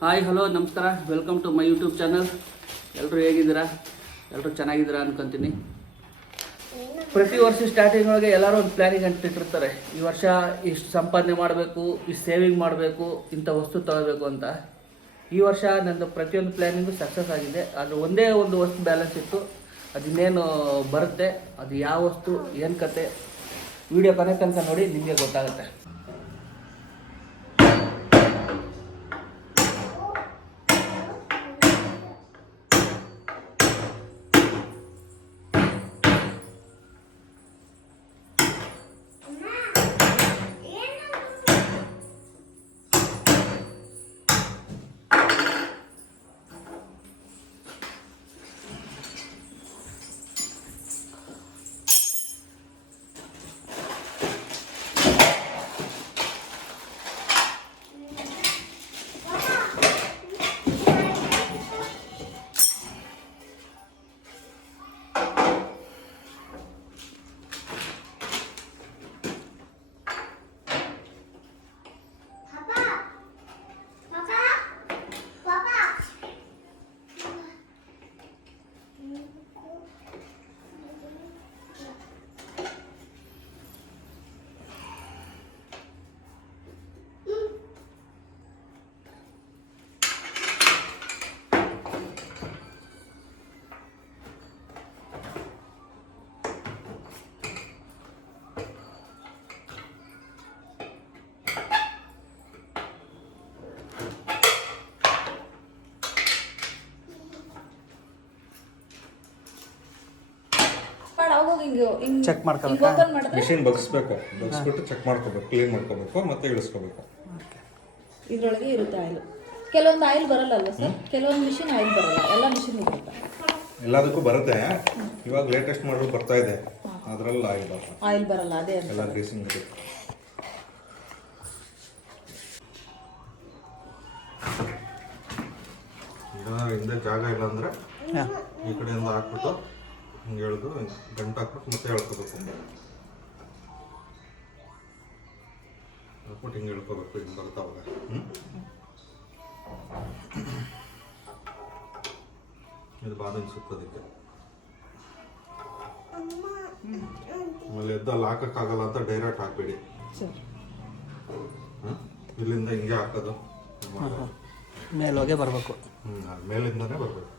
Hi hello ನಮಸ್ಕಾರ. Welcome to my YouTube channel ಎಲ್ಲರೂ ಹೇಗಿದ್ದೀರಾ? ಎಲ್ಲರೂ ಚೆನ್ನಾಗಿದ್ದೀರಾ ಅನ್ಕೊಂತೀನಿ. ಪ್ರತಿ ವರ್ಷ ಸ್ಟಾರ್ಟಿಂಗ್ ಒಳಗೆ ಎಲ್ಲರೂ ಒಂದು ಪ್ಲ್ಯಾನಿಂಗ್ ಅಂತ ಇಟ್ಟಿರ್ತಾರೆ ಈ ವರ್ಷ ಇಷ್ಟು ಸಂಪಾದನೆ ಮಾಡಬೇಕು, ಇಷ್ಟು ಸೇವಿಂಗ್ ಮಾಡಬೇಕು, ಇಂಥ ವಸ್ತು ತಗೋಬೇಕು ಅಂತ. ಈ ವರ್ಷ ನನ್ನದು ಪ್ರತಿಯೊಂದು ಪ್ಲ್ಯಾನಿಂಗು ಸಕ್ಸಸ್ ಆಗಿದೆ. ಅದು ಒಂದೇ ಒಂದು ವಸ್ತು ಬ್ಯಾಲೆನ್ಸ್ ಇತ್ತು. ಅದಿನ್ನೇನು ಬರುತ್ತೆ, ಅದು ಯಾವ ವಸ್ತು, ಏನು ಕತೆ ವಿಡಿಯೋ ಕೊನೆ ತನಕ ನೋಡಿ ನಿಮಗೆ ಗೊತ್ತಾಗುತ್ತೆ. ಹೋಗಿ ಚೆಕ್ ಮಾಡ್ಕೋಬೇಕು? ಓಪನ್ ಮಾಡಿದ್ರೆ? ಮಿಷಿನ್ ಬಗ್ಸ್ಬೇಕು. ಬಗ್ಸ್ಬಿಟ್ಟು ಚೆಕ್ ಮಾಡ್ಕೋಬೇಕು ಕ್ಲೀನ್ ಮಾಡ್ಕೋಬೇಕು ಮತ್ತೆ ಇಳಿಸ್ಕೋಬೇಕು. ಇದರೊಳಗೆ ಇರುತ್ತೆ ಆಯಿಲ್. ಕೆಲವೊಂದು ಆಯಿಲ್ ಬರಲ್ಲ ಅಲ್ವಾ ಸರ್ ಕೆಲವೊಂದು ಮಿಷಿನ್ ಆಯಿಲ್ ಬರಲ್ಲ. ಎಲ್ಲ ಮಿಷಿನ್ ಇರುತ್ತೆ ಎಲ್ಲದಕ್ಕೂ ಬರುತ್ತೆ. ಇವಾಗ ಲೇಟೆಸ್ಟ್ ಮಾಡಲು ಬರ್ತಾ ಇದೆ. ಅದರಲ್ಲಿ ಆಯಿಲ್ ಬರಲ್ಲ. ಆಯಿಲ್ ಬರಲ್ಲ ಅದೇ ಅಂತ. ಎಲ್ಲ ಗ್ರೀಸಿಂಗ್ ಇರುತ್ತೆ ಇದರಿಂದ ಹಿಂದೆ ಜಾಗ ಇಲ್ಲ ಅಂದ್ರೆ ಈ ಕಡೆಯಿಂದ ಹಾಕ್ಬಿಟ್ಟು ಹಿಂಗೆ ಎಳ್ದು ಗಂಟು ಹಾಕ್ಬಿಟ್ಟು ಮತ್ತೆ ಎಳ್ಕೋಬೇಕು ಹಾಕ್ಬಿಟ್ಟು ಹಿಂಗೆ ಎಳ್ಕೋಬೇಕು ಹಿಂಗೆ ಬರ್ತಾವಾಗ ಹ್ಞೂ ಇದು ಬಾದಾಮಿ ಸುತ್ತೋದಕ್ಕೆ ಆಮೇಲೆ ಎದ್ದಲ್ಲಿ ಹಾಕಕ್ಕಾಗಲ್ಲ ಅಂತ ಡೈರೆಕ್ಟ್ ಹಾಕ್ಬೇಡಿ? ಇಲ್ಲಿಂದ ಹಿಂಗೆ ಹಾಕೋದು. ಮೇಲೋಗೆ ಬರಬೇಕು. ಹ್ಞೂ ಮೇಲಿಂದನೇ ಬರ್ಬೇಕು.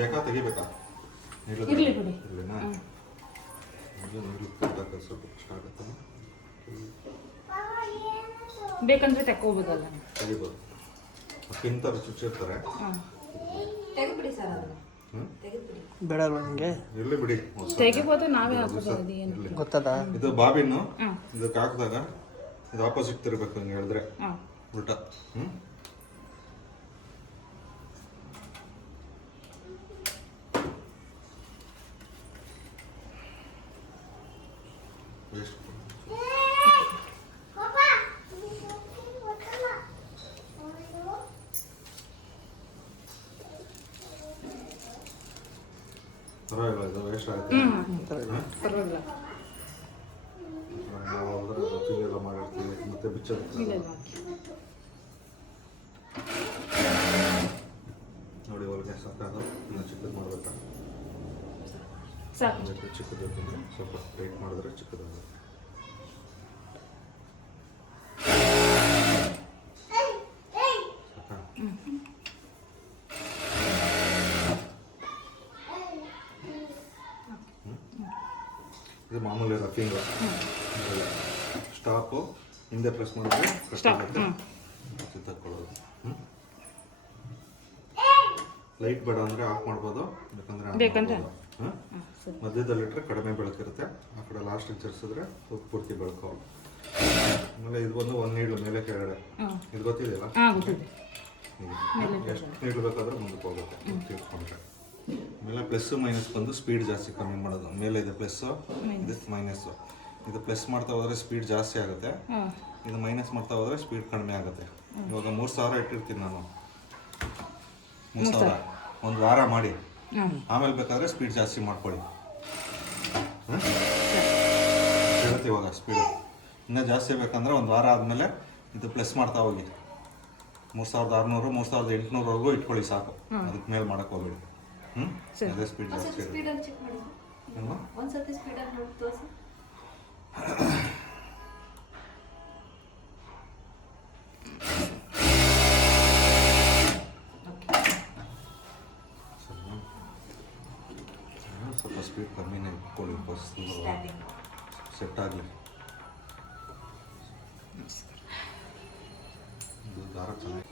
ಬೇಕಾ? ತೆಗಿಬೇಕಾ? ನೀರು ಇರ್ಲಿ ಬಿಡಿ. ಇರ್ಲಿನಾ? ಇದು ನೀರು ಸ್ವಲ್ಪ ಕಷ್ಟ ಬೇಕಂದ್ರೆ ತಕ್ಕೋಬೋದಲ್ಲ. ತೆಗಿಬೋದು. ಪಿನ್ ಥರ ಚುಚ್ಚಿರ್ತಾರೆ ಹಾಂ. ತೆಗೆದ್ಬಿಡಿ ಸರ್ ಅದನ್ನು. ಹ್ಮ್? ತೆಗೆದ್ಬಿಡಿ. ಬೇಡ ನನಗೆ ಇರ್ಲಿ ಬಿಡಿ. ತೆಗಿಬೋದು ನಾವೇ ಏನು ಗೊತ್ತದ? ಇದು ಬಾಬಿನ್ನು ಇದಕ್ಕೆ ಹಾಕಿದಾಗ ಇದು ಆಪೋಸಿಟ್ ತಿರ್ಬೇಕು ಹಂಗೆ ಹೇಳಿದ್ರೆ. ಉಲ್ಟಾ. ಹ್ಞೂ ವೇಸ್ಟ್ ಪರವಾಗಿಲ್ಲ ಇದು ವೇಸ್ಟ್ ಆಗುತ್ತೆ ಪರವಾಗಿಲ್ಲ ನಾವು ಹೋದ್ರೆ ರೊಟ್ಟಿ ಎಲ್ಲ ಮಾಡಿರ್ತೀವಿ ಮತ್ತೆ ಬಿಚ್ಚೋದು ಇಲ್ಲ ಇಲ್ಲ ಹಾಕಿ ನೋಡಿ ಒಳಗೆ ಸಾಕಾದ ಇನ್ನು ಚಿಕ್ಕದು ಮಾಡಬೇಕಾ ಚಿಕ್ಕದು. ಸ್ವಲ್ಪ ವೇಟ್ ಮಾಡಿದ್ರೆ ಚಿಕ್ಕದಾಗುತ್ತೆ ಸಾಕಾ? ಹ್ಮ್? ಇದು ಮಾಮೂಲಿ ರಫಿಂಗ್ ಸ್ಟಾಪು ಹಿಂದೆ ಪ್ರೆಸ್ ಮಾಡಿದ್ರೆ ಕಟ್ ಆಗುತ್ತೆ. ತಕ್ಕೊಳ್ಳೋದು. ಲೈಟ್ ಬೇಡ ಅಂದರೆ ಆಫ್ ಮಾಡ್ಬೋದು ಬೇಕಂದ್ರೆ ಮಧ್ಯದಲ್ಲಿ ಇಟ್ಟರೆ ಕಡಿಮೆ ಬೆಳಕಿರುತ್ತೆ. ಆ ಕಡೆ ಲಾಸ್ಟ್ ಚರ್ಸಿದ್ರೆ ಪೂರ್ತಿ ಬೆಳಕು. ಆಮೇಲೆ ಇದು ಬಂದು ಒಂದು ನೀಡ್ಲು ಮೇಲೆ ಕೆಳಗಡೆ. ಇದು ಗೊತ್ತಿದೆಯಲ್ಲ. ಎಷ್ಟು ನೀಡ್ಲು ಬೇಕಾದ್ರೆ ಮುಂದಕ್ಕೆ ಹೋಗುತ್ತೆ ತಿಳ್ಕೊಂಡ್ರೆ ಆಮೇಲೆ ಪ್ಲಸ್ ಮೈನಸ್ ಬಂದು ಸ್ಪೀಡ್ ಜಾಸ್ತಿ ಕಮ್ಮಿ ಮಾಡೋದು. ಮೇಲೆ ಇದೆ ಪ್ಲಸ್ಸು ಇದು ಮೈನಸ್ಸು ಇದು ಪ್ಲಸ್ ಮಾಡ್ತಾ ಹೋದ್ರೆ ಸ್ಪೀಡ್ ಜಾಸ್ತಿ ಆಗುತ್ತೆ. ಇದು ಮೈನಸ್ ಮಾಡ್ತಾ ಹೋದ್ರೆ ಸ್ಪೀಡ್ ಕಡಿಮೆ ಆಗುತ್ತೆ. ಇವಾಗ ಮೂರು ಸಾವಿರ ಇಟ್ಟಿರ್ತೀನಿ ನಾನು. ಮೂರು ಸಾವಿರ. ಒಂದು ವಾರ ಮಾಡಿ. ಆಮೇಲೆ ಬೇಕಾದ್ರೆ ಸ್ಪೀಡ್ ಜಾಸ್ತಿ ಮಾಡ್ಕೊಳ್ಳಿ. ಹೇಳುತ್ತೆ ಇವಾಗ ಸ್ಪೀಡ್ ಇನ್ನೂ ಜಾಸ್ತಿ ಬೇಕಂದ್ರೆ ಒಂದು ವಾರ ಆದಮೇಲೆ ಇದು ಪ್ಲಸ್ ಮಾಡ್ತಾ ಹೋಗಿ. ಮೂರು ಸಾವಿರದ ಆರುನೂರು ಮೂರು ಸಾವಿರದ ಎಂಟುನೂರವರೆಗೂ ಇಟ್ಕೊಳ್ಳಿ ಸಾಕು. ಅದಕ್ಕೆ ಮೇಲೆ ಮಾಡೋಕ್ಕೆ ಹೋಗ್ಬೇಡಿ. ಹ್ಞೂ ಅದೇ ಸ್ಪೀಡ್ ಸ್ಪೀಡಲ್ಲಿ ಚೆಕ್ ಮಾಡಿ? ಒಂದ್ಸತಿ ಸ್ಪೀಡಲ್ಲಿ ನೋಡಿ ತೋರಿಸಿ. ಸ್ವಲ್ಪ ಸ್ಪೀಡ್ ಕಮ್ಮಿನೇ ಇಟ್ಕೊಳ್ಳಿ ಬಸ್ ಸೆಟ್ ಆಗಲಿ. ಇದು ದಾರ ಚೆನ್ನಾಗಿ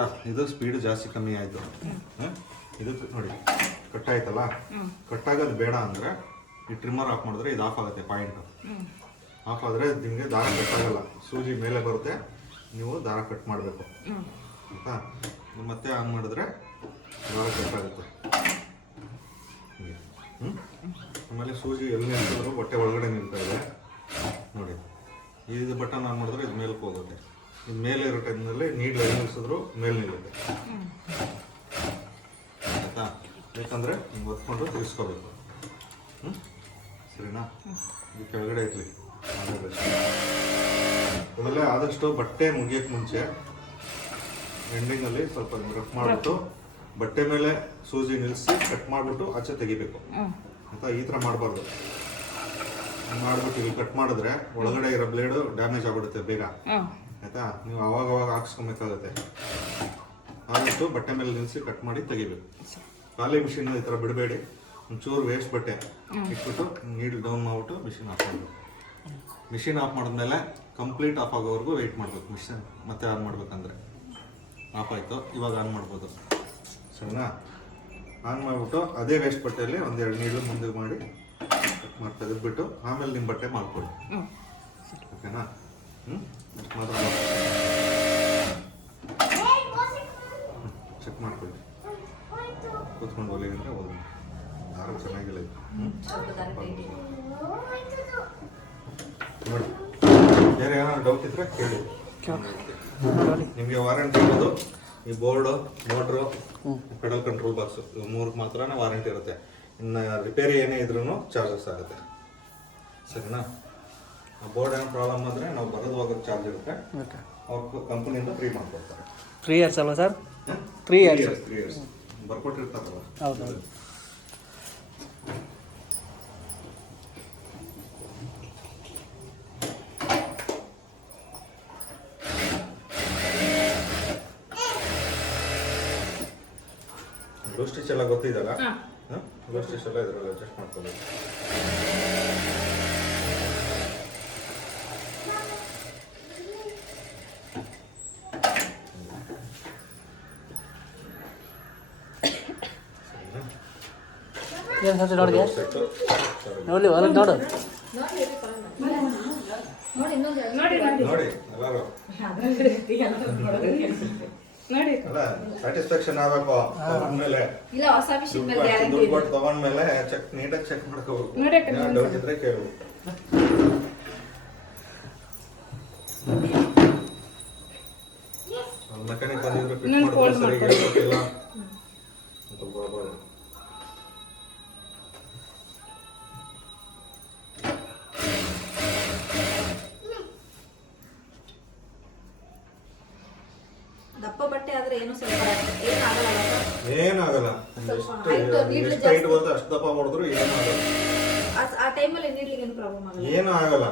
ಆಯ್ತಾ ಇದು ಸ್ಪೀಡ್ ಜಾಸ್ತಿ ಕಮ್ಮಿ ಆಯಿತು. ಇದು ನೋಡಿ ಕಟ್ ಆಯ್ತಲ್ಲ? ಕಟ್ ಆಗೋದು ಬೇಡ ಅಂದರೆ ಈ ಟ್ರಿಮ್ಮರ್ ಆಫ್ ಮಾಡಿದ್ರೆ ಇದು ಆಫ್ ಆಗುತ್ತೆ ಪಾಯಿಂಟು ಆಫ್ ಆದರೆ ನಿಮಗೆ ದಾರ ಕಟ್ ಆಗಲ್ಲ. ಸೂಜಿ ಮೇಲೆ ಬರುತ್ತೆ ನೀವು ದಾರ ಕಟ್ ಮಾಡಬೇಕು. ಆಯ್ತಾ? ಮತ್ತೆ ಆನ್ ಮಾಡಿದ್ರೆ ದಾರ ಕಟ್ ಆಗುತ್ತೆ. ಹ್ಮ್? ಆಮೇಲೆ ಸೂಜಿ ಎಲ್ಲಿ ಹೊಟ್ಟೆ ಒಳಗಡೆ ನಿಲ್ತಾ ಇದೆ. ನೋಡಿ ಇದು ಬಟನ್ ಆನ್ ಮಾಡಿದ್ರೆ ಇದು ಮೇಲಕ್ಕೆ ಹೋಗುತ್ತೆ. ಮೇಲೆ ಇರೋ ಟೈಮ್ನಲ್ಲಿ ನೀಡ್ಲ ನಿಲ್ಲಿಸಿದ್ರು ಮೇಲೆ ನಿಲ್ಲುತ್ತೆ. ಆಯ್ತಾ? ಯಾಕಂದರೆ ಹಿಂಗೆ ಒತ್ಕೊಂಡು ತಿರ್ಸ್ಕೋಬೇಕು ಹ್ಞೂ ಸರಿನಾ? ಇದು ಕೆಳಗಡೆ ಇರಲಿ. ಆಮೇಲೆ ಆದಷ್ಟು ಬಟ್ಟೆ ಮುಗಿಯೋಕ್ಕೆ ಮುಂಚೆ ಎಂಡಿಂಗಲ್ಲಿ ಸ್ವಲ್ಪ ರಫ್ ಮಾಡಿಬಿಟ್ಟು ಬಟ್ಟೆ ಮೇಲೆ ಸೂಜಿ ನಿಲ್ಲಿಸಿ ಕಟ್ ಮಾಡಿಬಿಟ್ಟು ಆಚೆ ತೆಗಿಬೇಕು. ಆಯ್ತಾ? ಈ ಥರ ಮಾಡಬಾರ್ದು. ಮಾಡಿಬಿಟ್ಟು ಇಲ್ಲಿ ಕಟ್ ಮಾಡಿದ್ರೆ ಒಳಗಡೆ ಇರೋ ಬ್ಲೇಡು ಡ್ಯಾಮೇಜ್ ಆಗ್ಬಿಡುತ್ತೆ ಬೇಗ. ಆಯ್ತಾ? ನೀವು ಅವಾಗ ಅವಾಗ ಹಾಕ್ಸ್ಕೊಬೇಕಾಗುತ್ತೆ ಆದಷ್ಟು ಬಟ್ಟೆ ಮೇಲೆ ನಿಲ್ಲಿಸಿ ಕಟ್ ಮಾಡಿ ತೆಗಿಬೇಕು. ಖಾಲಿ ಮಿಷಿನ್ ಈ ಥರ ಬಿಡಬೇಡಿ. ಒಂಚೂರು ವೇಸ್ಟ್ ಬಟ್ಟೆ ಇಟ್ಬಿಟ್ಟು ನೀಡಲ್ ಡೌನ್ ಮಾಡಿಬಿಟ್ಟು ಮಿಷಿನ್ ಆಫ್ ಮಾಡಬೇಕು. ಮಿಷಿನ್ ಆಫ್ ಮಾಡಿದ್ಮೇಲೆ ಕಂಪ್ಲೀಟ್ ಆಫ್ ಆಗೋವರೆಗೂ ವೆಯ್ಟ್ ಮಾಡಬೇಕು. ಮಿಷಿನ್ ಮತ್ತೆ ಆನ್ ಮಾಡ್ಬೇಕಂದ್ರೆ. ಆಫ್ ಆಯಿತು. ಇವಾಗ ಆನ್ ಮಾಡ್ಬೋದು. ಸರಿನಾ? ಆನ್ ಮಾಡಿಬಿಟ್ಟು ಅದೇ ವೇಸ್ಟ್ ಬಟ್ಟೆಯಲ್ಲಿ ಒಂದೆರಡು ನೀರು ಮುಂದೆ ಮಾಡಿ ಕಟ್ ಮಾಡಿ ತೆಗೆದ್ಬಿಟ್ಟು ಆಮೇಲೆ ನಿಮ್ಮ ಬಟ್ಟೆ ಮಾಡ್ಕೊಳ್ಳಿ. ಓಕೆನಾ ಹ್ಞೂ ಚೆಕ್ ಮಾಡ್ಕೊಳ್ಳಿ. ಕೂತ್ಕೊಂಡು ಹೊಲಿ ಅಂದರೆ ಹೋದ ದಾರ ಚೆನ್ನಾಗಿಲ್ಲ? ನೋಡಿ. ಬೇರೆ ಏನಾದ್ರು ಡೌಟ್ ಇದ್ರೆ ಕೇಳಿ. ನಿಮಗೆ ವಾರಂಟಿ ಇರೋದು ಈ board motor pedal control box ಇವು ಮೂರಕ್ಕೆ ವಾರಂಟಿ ಇರುತ್ತೆ. ಇನ್ನು ರಿಪೇರಿ ಏನೇ ಇದ್ರೂ ಚಾರ್ಜಸ್ ಆಗುತ್ತೆ. ಸರಿನಾ? ಬೋರ್ಡ್ ಏನೋ ಪ್ರಾಬ್ಲಮ್ ಆದರೆ ನಾವು ಬರೋದು ಹೋಗೋದು ಚಾರ್ಜ್ ಇರುತ್ತೆ. ಓಕೆ. ಅವ್ರ ಕಂಪನಿಯಿಂದ ಫ್ರೀ ಮಾಡ್ಕೊಡ್ತಾರೆ. ತ್ರೀ ಇಯರ್ಸ್ ಅಲ್ವಾ sir? Three years three years ಬರ್ಕೊಟ್ಟಿರ್ತಾರಲ್ಲ. ಹೌದು ಹೌದು. ಸ್ಟಿಚ್ ಎಲ್ಲ ಗೊತ್ತಿದಲ್ಲ ಗ್ಲೂ ಸ್ಟಿಚ್ ಎಲ್ಲ ಇದರಲ್ಲಿ ಅಡ್ಜಸ್ಟ್ ಮಾಡ್ಕೋಬೇಕು ಏನು ನೋಡಿ ನೋಡಿ ಹೊರಗೆ ನೋಡು ನೋಡಿ. ನೋಡಿ ಎಲ್ಲರೂ. ನೋಡಿ. ಅಲ್ಲ ಸ್ಯಾಟಿಸ್ಫ್ಯಾಕ್ಷನ್ ಆಗಬೇಕು. ತಗೊಂಡ್ಮೇಲೆ. ಇಲ್ಲ ಹೊಸ ಮಿಷಿನ್ ದುಡ್ಡು ಕೊಟ್ಟು ತಗೊಂಡ್ಮೇಲೆ ಚೆಕ್ ನೀಟಾಗಿ ಚೆಕ್ ಮಾಡ್ಕೋಬೇಕು. ಡೌಟ್ ಇದ್ರೆ ಕೇಳು. ಮೆಕ್ಯಾನಿಕ್ ಬಂದಿದ್ರೆ ಫಿಟ್ ಮಾಡಿದ್ರೆ ಸರಿಯಾಗಿ ಹೇಳ್ಕೊಟ್ಟಿಲ್ಲ ಅಂತ ಬರ್ಬೋದು. ದಪ್ಪ ಬಟ್ಟೆ ಆದ್ರೆ ಏನು ಸ್ವಲ್ಪ ಏನಾಗಲ್ಲ ಏನಾಗಲ್ಲ. ಎಷ್ಟು ಹೈಟ್ ಬಂತು ಅಷ್ಟು ದಪ್ಪ ಮಾಡಿದ್ರು ಏನಾಗಲ್ಲ ಆ- ಆ ಟೈಮಲ್ಲಿ ನೀಡ್ಲಿಕ್ಕೆ ಏನು ಪ್ರಾಬ್ಲಮ್ ಆಗಲ್ಲ? ಏನೂ ಆಗಲ್ಲ.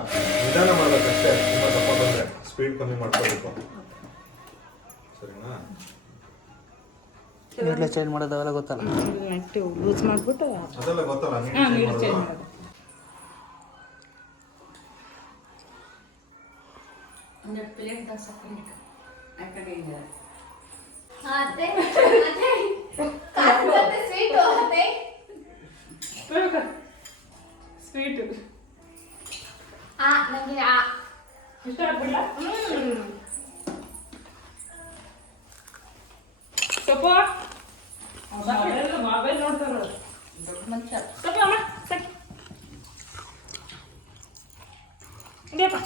ನಿಧಾನ ಮಾಡಬೇಕು ಅಷ್ಟೇ. ತುಂಬ ದಪ್ಪ ಬಂದ್ರೆ. ಸ್ಪೀಡ್ ಕಮ್ಮಿ ಮಾಡ್ಕೋಬೇಕು. ಸರಿನಾ? ನೀಡ್ಲೆ ಚೇಂಜ್ ಮಾಡೋದು ಅವೆಲ್ಲ ಗೊತ್ತಲ್ಲ. ನೆಕ್ಟಿವ್ ಲೂಸ್ ಮಾಡಿಬಿಟ್ಟು ಅದೆಲ್ಲ ಗೊತ್ತಲ್ಲ. ನೀನು ಚೇಂಜ್ change ಒಂದೆರಡು ಪ್ಲೇಟ್ ಮಾಡೋದು. ಮಾಡೋದು ಸ್ವೀಟು ಇಷ್ಟ స్వీట్ చెప్పు మొబైల్ నోడతారు చెప్పు అమ్మ చెప్పు ఇంకేపా